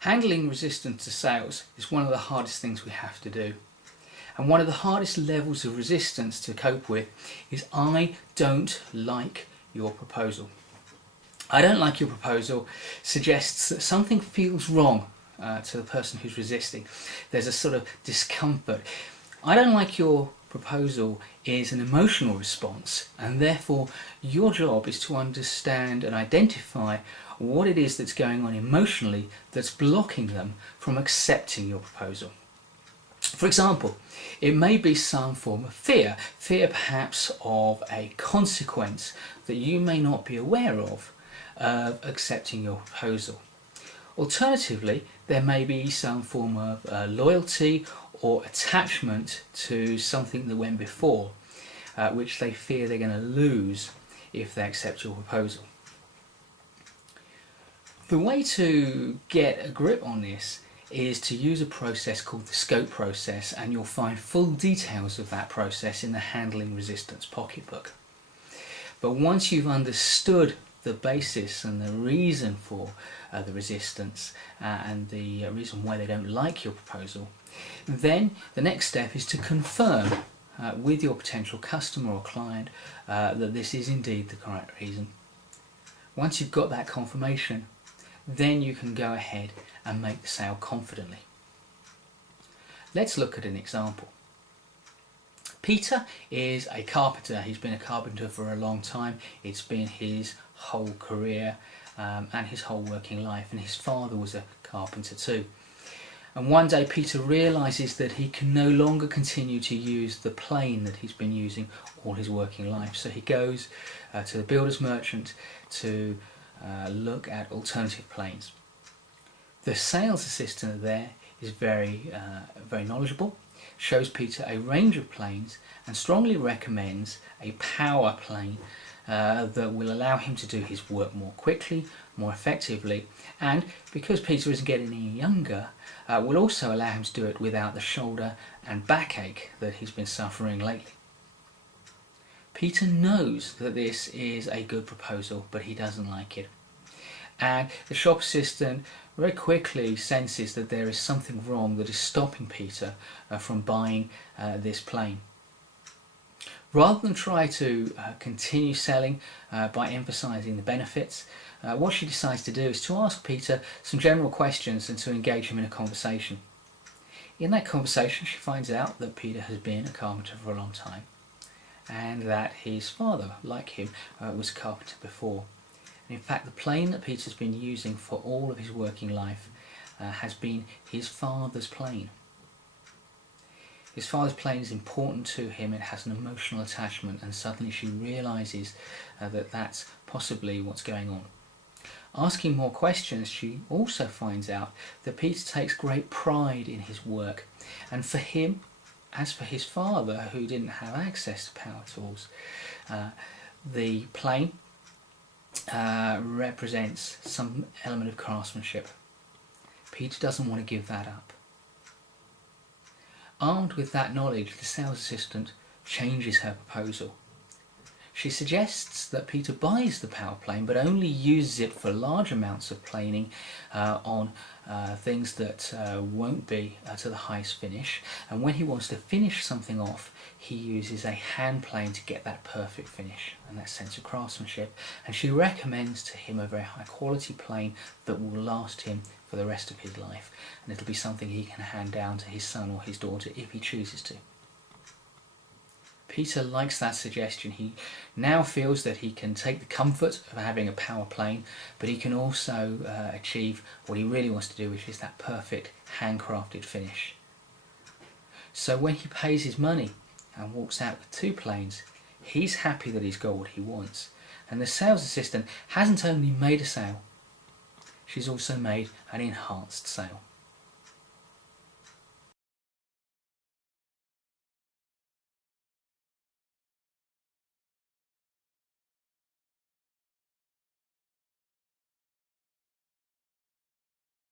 Handling resistance to sales is one of the hardest things we have to do. And one of the hardest levels of resistance to cope with is I don't like your proposal. I don't like your proposal suggests that something feels wrong to the person who's resisting. There's a sort of discomfort. I don't like your proposal is an emotional response, and therefore your job is to understand and identify what it is that's going on emotionally that's blocking them from accepting your proposal. For example, it may be some form of fear perhaps of a consequence that you may not be aware of accepting your proposal. Alternatively, there may be some form of loyalty or attachment to something that went before, which they fear they're going to lose if they accept your proposal. The way to get a grip on this is to use a process called the scope process, and you'll find full details of that process in the Handling Resistance pocketbook. But once you've understood the basis and the reason for the resistance and the reason why they don't like your proposal, then the next step is to confirm with your potential customer or client that this is indeed the correct reason. Once you've got that confirmation, then you can go ahead and make the sale confidently. Let's look at an example. Peter is a carpenter. He's been a carpenter for a long time. It's been his whole career and his whole working life, and his father was a carpenter too. And one day Peter realises that he can no longer continue to use the plane that he's been using all his working life. So he goes to the builder's merchant to look at alternative planes. The sales assistant there is very knowledgeable, shows Peter a range of planes and strongly recommends a power plane that will allow him to do his work more quickly, more effectively, and because Peter isn't getting any younger, will also allow him to do it without the shoulder and backache that he's been suffering lately. Peter knows that this is a good proposal, but he doesn't like it. And the shop assistant very quickly senses that there is something wrong that is stopping Peter from buying this plane. Rather than try to continue selling by emphasising the benefits, what she decides to do is to ask Peter some general questions and to engage him in a conversation. In that conversation, she finds out that Peter has been a carpenter for a long time, and that his father, like him, was a carpenter before. And in fact, the plane that Peter's been using for all of his working life has been his father's plane. His father's plane is important to him, it has an emotional attachment, and suddenly she realises that that's possibly what's going on. Asking more questions, she also finds out that Peter takes great pride in his work, and for him, as for his father, who didn't have access to power tools, the plane represents some element of craftsmanship. Peter doesn't want to give that up. Armed with that knowledge, the sales assistant changes her proposal. She suggests that Peter buys the power plane, but only uses it for large amounts of planing on things that won't be to the highest finish. And when he wants to finish something off, he uses a hand plane to get that perfect finish and that sense of craftsmanship. And she recommends to him a very high quality plane that will last him for the rest of his life. And it'll be something he can hand down to his son or his daughter if he chooses to. Peter likes that suggestion. He now feels that he can take the comfort of having a power plane, but he can also achieve what he really wants to do, which is that perfect handcrafted finish. So when he pays his money and walks out with two planes, he's happy that he's got what he wants. And the sales assistant hasn't only made a sale, she's also made an enhanced sale.